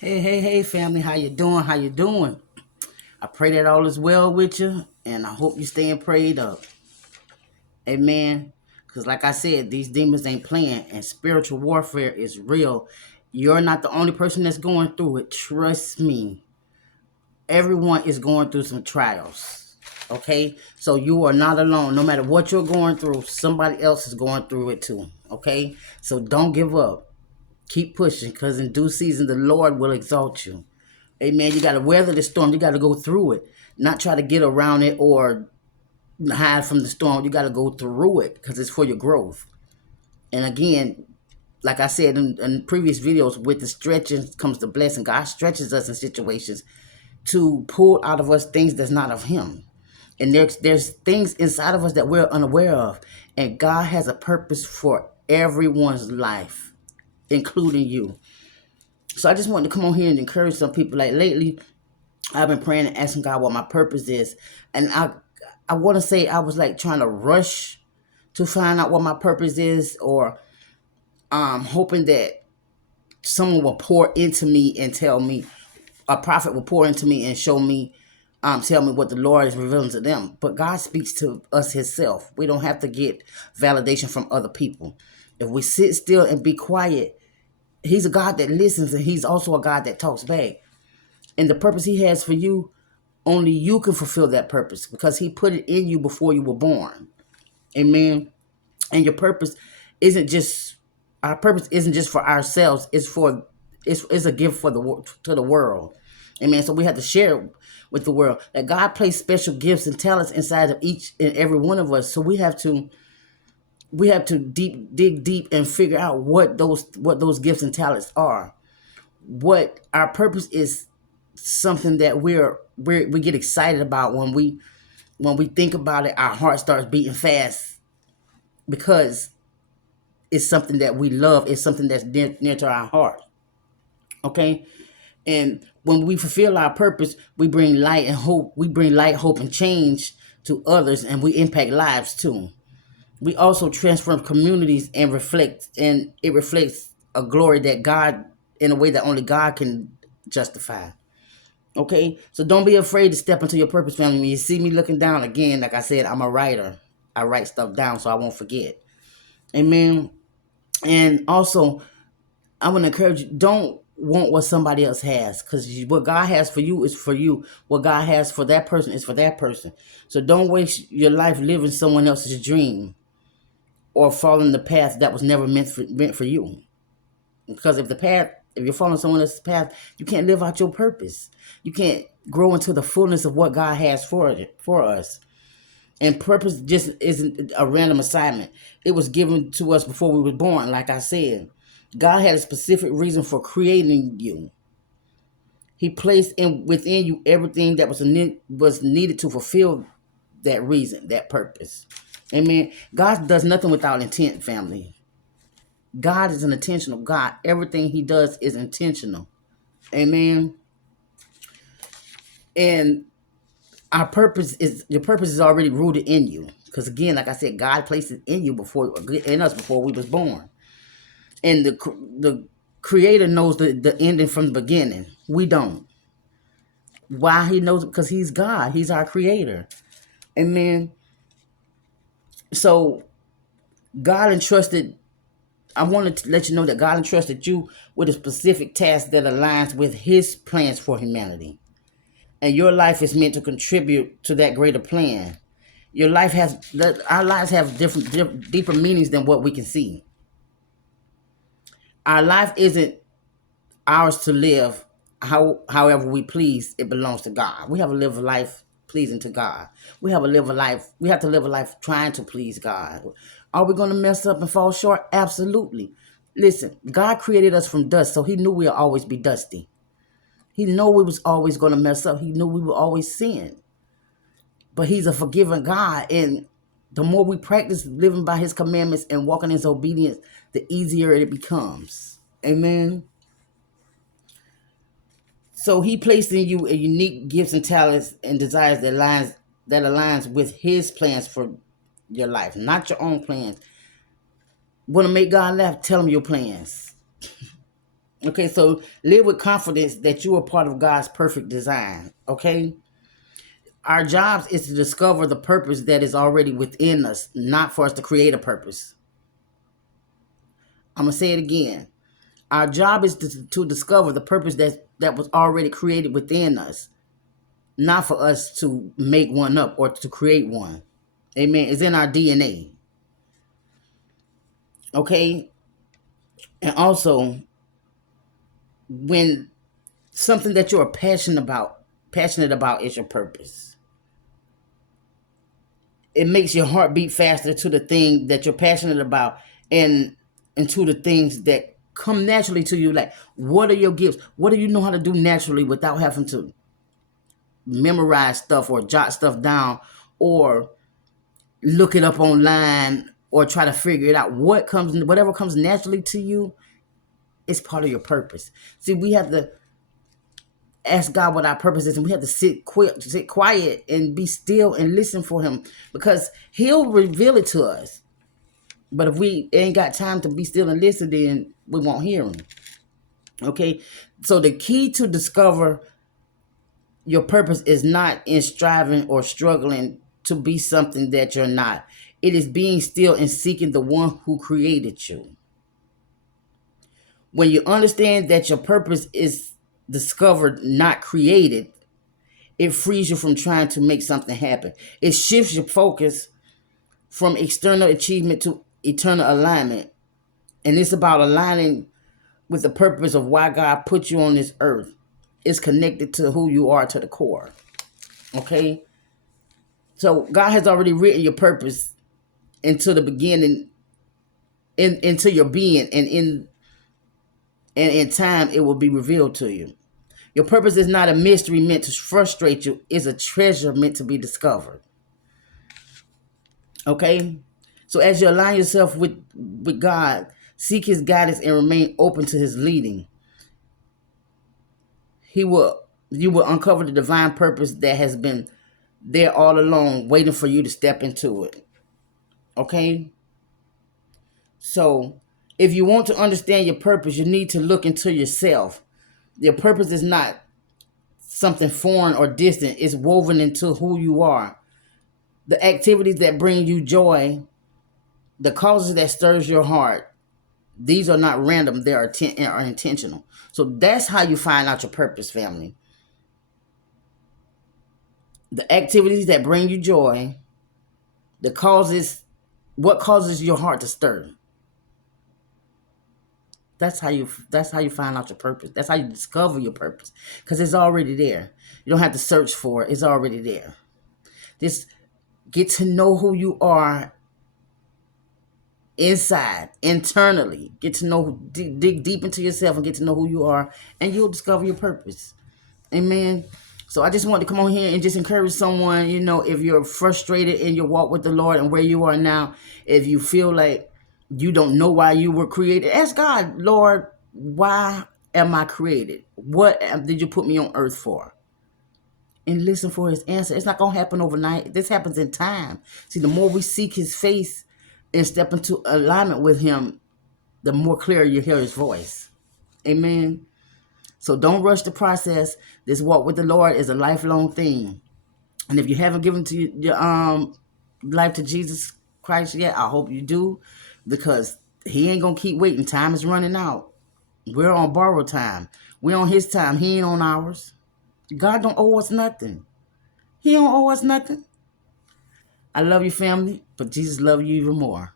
Hey, family, how you doing? How you doing? I pray that all is well with you, and I hope you staying prayed up. Amen. Because like I said, these demons ain't playing, and spiritual warfare is real. You're not the only person that's going through it. Trust me. Everyone is going through some trials. Okay? So you are not alone. No matter what you're going through, somebody else is going through it too. Okay? So don't give up. Keep pushing, because in due season, the Lord will exalt you. Amen. You got to weather the storm. You got to go through it, not try to get around it or hide from the storm. You got to go through it because it's for your growth. And again, like I said in previous videos, with the stretching comes the blessing. God stretches us in situations to pull out of us things that's not of Him. And there's things inside of us that we're unaware of. And God has a purpose for everyone's life, including you. So I just wanted to come on here and encourage some people. Like lately, I've been praying and asking God what my purpose is. And I want to say I was like trying to rush to find out what my purpose is, or hoping that someone will pour into me and tell me, a prophet will pour into me and show me, tell me what the Lord is revealing to them. But God speaks to us Himself. We don't have to get validation from other people. If we sit still and be quiet, He's a God that listens, and He's also a God that talks back. And the purpose He has for you, only you can fulfill that purpose, because He put it in you before you were born. Amen. And your purpose isn't just our purpose isn't just for ourselves. It's a gift for to the world. Amen. So we have to share it with the world. That God placed special gifts and talents inside of each and every one of us. So we have to dig deep and figure out what those gifts and talents are. What our purpose is, something that we get excited about. When we think about it, our heart starts beating fast, because it's something that we love. It's something that's near to our heart. Okay. And when we fulfill our purpose, we bring light and hope. We bring light, hope, and change to others, and we impact lives too. We also transform communities and it reflects a glory that God, in a way that only God can justify. Okay, so don't be afraid to step into your purpose, family. When you see me looking down, again, like I said, I'm a writer. I write stuff down so I won't forget. Amen. And also, I want to encourage you, don't want what somebody else has, because what God has for you is for you. What God has for that person is for that person. So don't waste your life living someone else's dream, or following the path that was never meant for you. Because if you're following someone else's path, you can't live out your purpose. You can't grow into the fullness of what God has for us. And purpose just isn't a random assignment. It was given to us before we were born. Like I said, God had a specific reason for creating you. He placed within you everything that was needed to fulfill that reason, that purpose. Amen. God does nothing without intent, family. God is an intentional God. Everything He does is intentional. Amen. And your purpose is already rooted in you. Because again, like I said, God placed it in us before we was born. And the Creator knows the ending from the beginning. We don't. Why He knows? Because He's God. He's our Creator. Amen. So God entrusted. I wanted to let you know that God entrusted you with a specific task that aligns with His plans for humanity. And your life is meant to contribute to that greater plan. Our lives have deeper meanings than what we can see. Our life isn't ours to live however we please. It belongs to God. We have to live a life pleasing to God. We have to live a life trying to please God. Are we going to mess up and fall short? Absolutely. Listen, God created us from dust, so He knew we'll always be dusty. He knew we was always going to mess up. He knew we would always sin. But He's a forgiving God, and the more we practice living by His commandments and walking in His obedience, the easier it becomes. Amen. So He placed in you a unique gifts and talents and desires that aligns with His plans for your life, not your own plans. Want to make God laugh? Tell Him your plans. Okay, so live with confidence that you are part of God's perfect design. Okay, our jobs is to discover the purpose that is already within us, not for us to create a purpose. I'm gonna say it again. Our job is to discover the purpose that was already created within us, not for us to make one up or to create one. Amen. It's in our DNA. Okay, and also when something that you're passionate about is your purpose. It makes your heart beat faster to the thing that you're passionate about, and to the things that come naturally to you. Like, what are your gifts? What do you know how to do naturally without having to memorize stuff or jot stuff down or look it up online or try to figure it out? Whatever comes naturally to you is part of your purpose. See, we have to ask God what our purpose is, and we have to sit quiet and be still and listen for him, because he'll reveal it to us. But if we ain't got time to be still and listen, then we won't hear him. Okay, so the key to discover your purpose is not in striving or struggling to be something that you're not. It is being still and seeking the one who created you. When you understand that your purpose is discovered, not created, it frees you from trying to make something happen. It shifts your focus from external achievement to eternal alignment. And it's about aligning with the purpose of why God put you on this earth. It's connected to who you are to the core. Okay? So God has already written your purpose into the beginning, into your being, and in time it will be revealed to you. Your purpose is not a mystery meant to frustrate you. It's a treasure meant to be discovered. Okay? So as you align yourself with God, seek his guidance and remain open to his leading, you will uncover the divine purpose that has been there all along, waiting for you to step into it. Okay? So if you want to understand your purpose, you need to look into yourself. Your purpose is not something foreign or distant. It's woven into who you are. The activities that bring you joy, the causes that stirs your heart, these are not random. They are intentional. So that's how you find out your purpose, family. The activities that bring you joy, what causes your heart to stir. That's how you find out your purpose. That's how you discover your purpose, because it's already there. You don't have to search for it. It's already there. Just get to know who you are inside, internally. Get to know, dig deep into yourself and get to know who you are, and you'll discover your purpose. Amen. So I just want to come on here and just encourage someone, if you're frustrated in your walk with the Lord and where you are now, if you feel like you don't know why you were created, ask God, Lord, why am I created? What did you put me on earth for? And listen for his answer. It's not going to happen overnight. This happens in time. See, the more we seek his face and step into alignment with him, the more clear you hear his voice. Amen. So don't rush the process. This walk with the Lord is a lifelong thing. And if you haven't given to your life to Jesus Christ yet, I hope you do, because he ain't going to keep waiting. Time is running out. We're on borrowed time. We're on his time. He ain't on ours. God don't owe us nothing. He don't owe us nothing. I love you, family, but Jesus loves you even more.